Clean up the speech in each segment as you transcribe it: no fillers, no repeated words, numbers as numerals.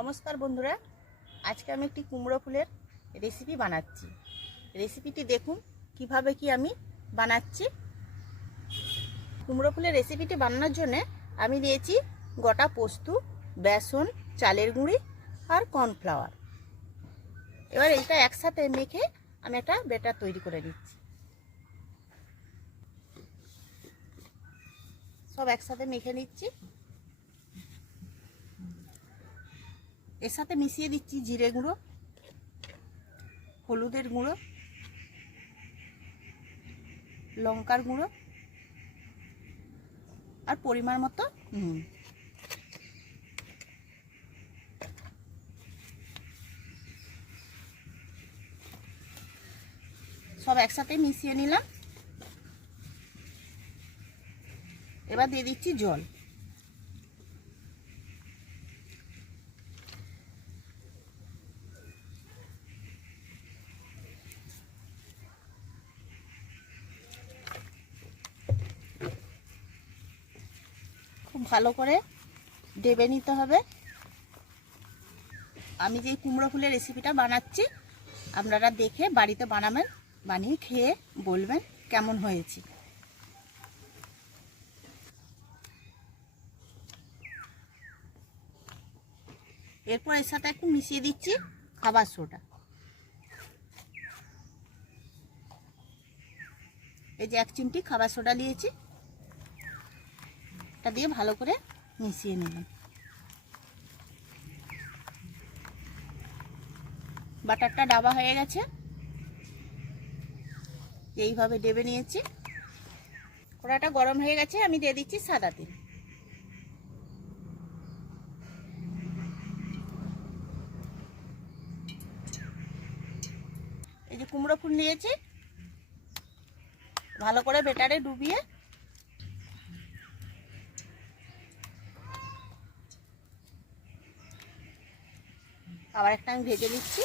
নমস্কার বন্ধুরা, আজকে আমি একটি কুমড়ো ফুলের রেসিপি বানাচ্ছি। রেসিপিটি দেখুন কিভাবে কি আমি বানাচ্ছি। কুমড়ো ফুলের রেসিপিটি বানানোর জন্য আমি নিয়েছি গোটা পোস্ত, বেসন, চালের গুঁড়ি আর কর্নফ্লাওয়ার। এবার এইটা একসাথে মেখে আমি একটা ব্যাটার তৈরি করে নিচ্ছি। সব একসাথে মেখে নিচ্ছি। এর সাথে মিশিয়ে দিচ্ছি জিরে গুঁড়ো, হলুদের গুঁড়ো, লঙ্কার গুঁড়ো আর পরিমাণ মতো নুন। সব একসাথে মিশিয়ে নিলাম। এবার দিয়ে দিচ্ছি জল। খুব ভালো করে ডেবে নিতে হবে। আমি যে কুমড়ো ফুলের রেসিপিটা বানাচ্ছি আপনারা দেখে বাড়িতে বানাবেন, বানিয়ে খেয়ে বলবেন কেমন হয়েছে। এরপর এর সাথে একটু মিশিয়ে দিচ্ছি খাবার সোডা। এই যে 1 চিমটি খাবার সোডা নিয়েছি, এটা দিয়ে ভালো করে মিশিয়ে নিলাম। বাটারটা ডাবা হয়ে গেছে, এইভাবে ডেবে নিয়েছি। কড়াটা গরম হয়ে গেছে, আমি দিয়ে দিচ্ছি সাদা তেল। এই যে কুমড়ো ফুল নিয়েছি, ভালো করে ব্যাটারে ডুবিয়ে আবার একটা আমি ভেজে নিচ্ছি।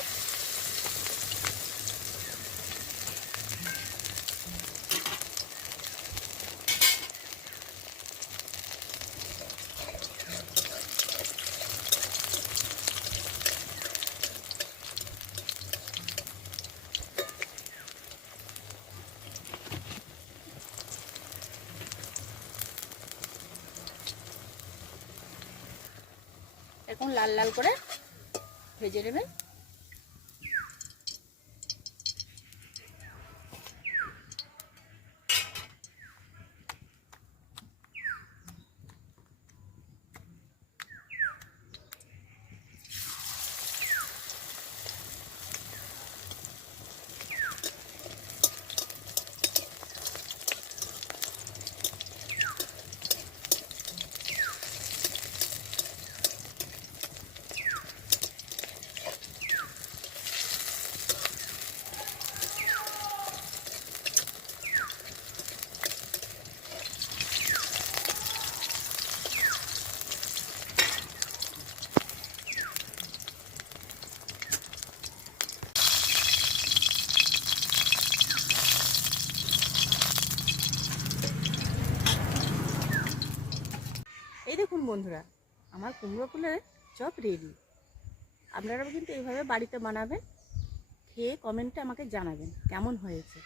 এখন লাল লাল করে ভেজে নেবেন। এই দেখুন বন্ধুরা, আমার কুমড়ো ফুলের চপ রেডি। আপনারাও কিন্তু এইভাবে বাড়িতে বানাবেন, খেয়ে কমেন্টে আমাকে জানাবেন কেমন হয়েছে।